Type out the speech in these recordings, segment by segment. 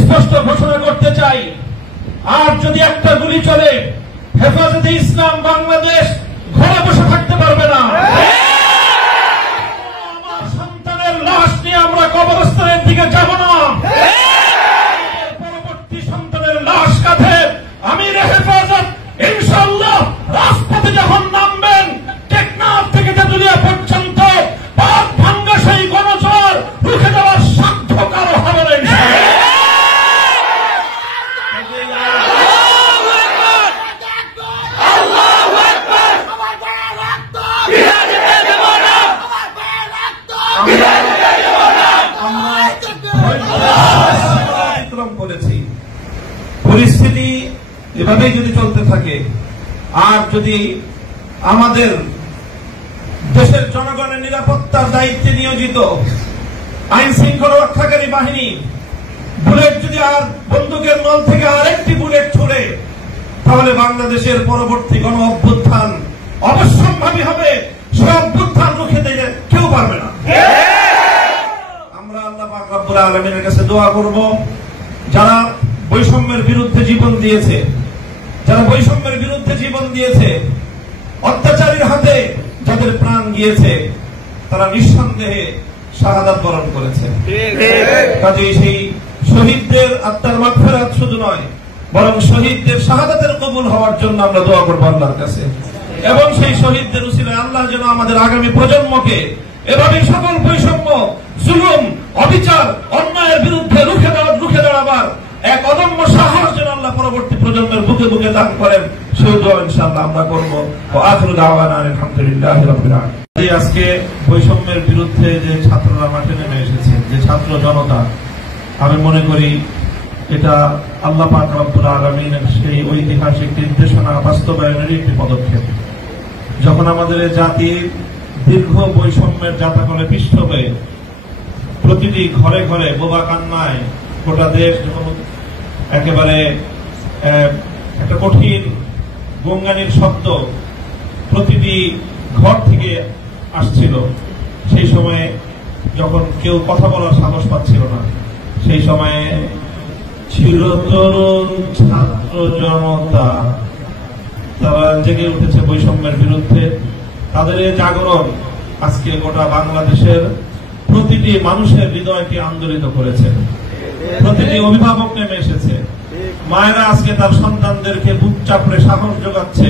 স্পষ্ট ঘোষণা করতে চাই, আর যদি একটা গুলি চলে, হেফাজতে ইসলাম বাংলাদেশ ঘরে বসে থাকতে পারবে না। আমার সন্তানের লাশ নিয়ে আমরা কবরস্থানের দিকে যাব না। পরবর্তী সন্তানের লাশ কাঁধে আমির হেফাজত ইনশাআল্লাহ রাজপথে যখন নামবেন, টেকনাফ থেকে তেতুলিয়া পর্যন্ত পাক ভাঙ্গা সেই গণজোয়ার রুখে দেওয়ার সাধ্য কারো হবে না। পরিস্থিতি এভাবেই যদি চলতে থাকে, আর যদি আমাদের দেশের জনগণের নিরাপত্তার দায়িত্বে নিয়োজিত আইন শৃঙ্খলা রক্ষাকারী বাহিনী বুলেট যদি আর বন্দুকের নল থেকে আরেকটি বুলেট ছুড়ে, তাহলে বাংলাদেশের পরবর্তী গণ অভ্যুত্থান অবশ্যম্ভাবী হবে। সে অভ্যুত্থান রুখে দিতে কেউ পারবে না। আমরা আল্লাহ পাক রব্বুল আলামিনের কাছে দোয়া করব, যারা বৈষম্যের বিরুদ্ধে জীবন দিয়েছে, অত্যাচারীর হাতে যাদের প্রাণ গিয়েছে, তারা নিঃসন্দেহে শাহাদাত বরণ করেছে। কাজেই সেই শহীদদের আত্মার মাগফিরাত শুধু নয়, বরং শহীদদের শাহাদাতের কবুল হওয়ার জন্য আমরা দোয়া করব আল্লাহর কাছে। এবং সেই শহীদদের উসিলায় আল্লাহ যেন আমাদের আগামী প্রজন্মকে এভাবে সকল বৈষম্য, জুলুম, অবিচার, অন্যায়ের বিরুদ্ধে রুখে দাঁড়াবার এক অদম্য সাহস যেন আল্লাহ পরবর্তী প্রজন্মের বুকে বুকে দান করেন, সেই দোয়া ইনশাআল্লাহ আমরা করব। আখিরু দাওয়ানা আলহামদুলিল্লাহি রাব্বিল আলামিন। আজকে বৈষম্যের বিরুদ্ধে যে ছাত্ররা মাঠে নেমে এসেছে, যে ছাত্র জনতা, আমি মনে করি এটা আল্লাহ পাক রব্বুল আলামিনের সেই ঐতিহাসিক নির্দেশনা বাস্তবায়নের একটি পদক্ষেপ। যখন আমাদের জাতি দীর্ঘ বৈষম্যের জাতাকলে পিষ্ট হয়ে প্রতিটি ঘরে ঘরে বোবা কান্নায় গোটা দেশ যখন একেবারে একটা কঠিন গঙ্গানির শব্দ প্রতিটি ঘর থেকে আসছিল, সেই সময়ে যখন কেউ কথা বলার সাহস পাচ্ছিল না, সেই সময়ে ছিল তরুণ ছাত্র জনতা, তারা জেগে উঠেছে বৈষম্যের বিরুদ্ধে। তাদের এই জাগরণ আজকে গোটা বাংলাদেশের প্রতিটি মানুষের হৃদয়কে আন্দোলিত করেছে। প্রতিটি অভিভাবক নেমে এসেছে, মায়েরা আজকে তার সন্তানদেরকে বুক চাপড়ে সাহস যোগাচ্ছে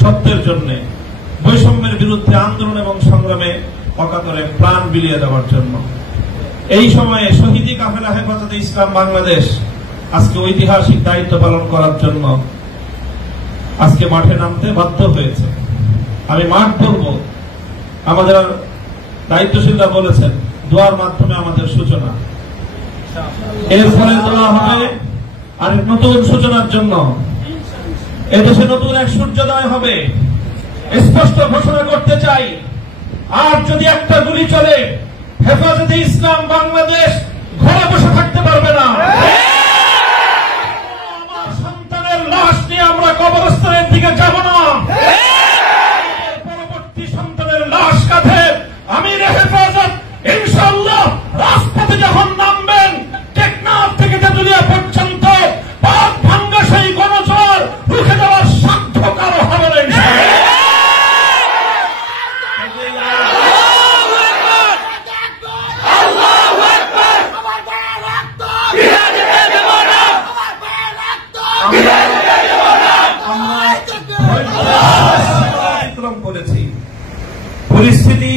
সত্যের জন্য, বৈষম্যের বিরুদ্ধে আন্দোলন এবং সংগ্রামে অকাতরে প্রাণ বিলিয়ে দেওয়ার জন্য। এই সময়ে শহীদি কাফেলা হেফাজতে ইসলাম বাংলাদেশ আজকে ঐতিহাসিক দায়িত্ব পালন করার জন্য আজকে মাঠে নামতে বাধ্য হয়েছে। আমি মাঠ বলবো, আমাদের দায়িত্বশীলরা বলেছেন দোয়ার মাধ্যমে আমাদের সূচনা, এরপরে দোয়া হবে আরেক নতুন সূচনার জন্য। এদেশে নতুন এক সূর্যোদয় হবে। স্পষ্ট ঘোষণা করতে চাই, আর যদি একটা গুলি চলে, হেফাজতে ইসলাম বাংলাদেশ ঘরে বসে থাকতে পারবে না। আমার সন্তানের লাশ নিয়ে আমরা কবরস্থানের দিকে যাব না। পরবর্তী সন্তানের লাশ কাঁধে আমির হেফাজত ইনশাআল্লাহ রাজপথে যখন নামবেন, টেকনাফ থেকে তেতুলিয়া পর্যন্ত পাক ভাঙ্গা সেই গণজোয়ার রুখে দেওয়ার সাধ্য কারো হবে না। পরিস্থিতি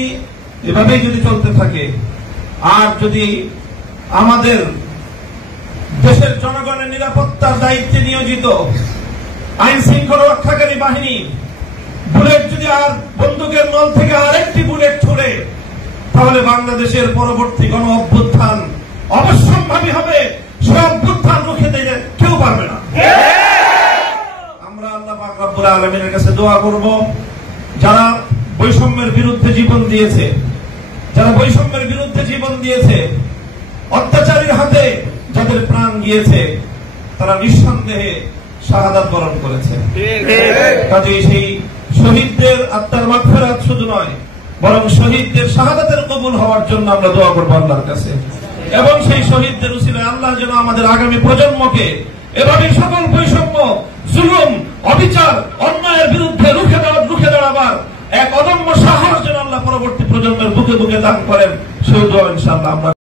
এভাবেই যদি চলতে থাকে, আর যদি আমাদের দেশের জনগণের নিরাপত্তার দায়িত্বে নিয়োজিত আইন শৃঙ্খলা রক্ষাকারী বাহিনী বুলেট যদি আর বন্দুকের নল থেকে আরেকটি বুলেট ছুড়ে, তাহলে বাংলাদেশের পরবর্তী গণ অভ্যুত্থান অবশ্যম্ভাবী হবে। সে অভ্যুত্থান রুখে দিতে কেউ পারবে না। আমরা আল্লাহ পাক রব্বুল আলামিনের কাছে দোয়া করব, যারা বৈষম্যের বিরুদ্ধে জীবন দিয়েছে, অত্যাচারীর হাতে যাদের প্রাণ গিয়েছে, তারা নিঃসন্দেহে শাহাদাত বরণ করেছে। কাজেই সেই শহীদদের আত্মার মাগফিরাত শুধু নয়, বরং শহীদদের শাহাদাতের কবুল হওয়ার জন্য আমরা দোয়া করব আল্লাহর কাছে। এবং সেই শহীদদের উসিলায় আল্লাহ আমাদের আগামী প্রজন্মকে এভাবে সকল বৈষম্য, জুলুম, অবিচার, অন্যায়ের বিরুদ্ধে রুখে দাঁড়াবার এক অদম্য সাহস যেন আল্লাহ পরবর্তী প্রজন্মের বুকে বুকে দান করেন, সেই দোয়া ইনশাআল্লাহ আমরা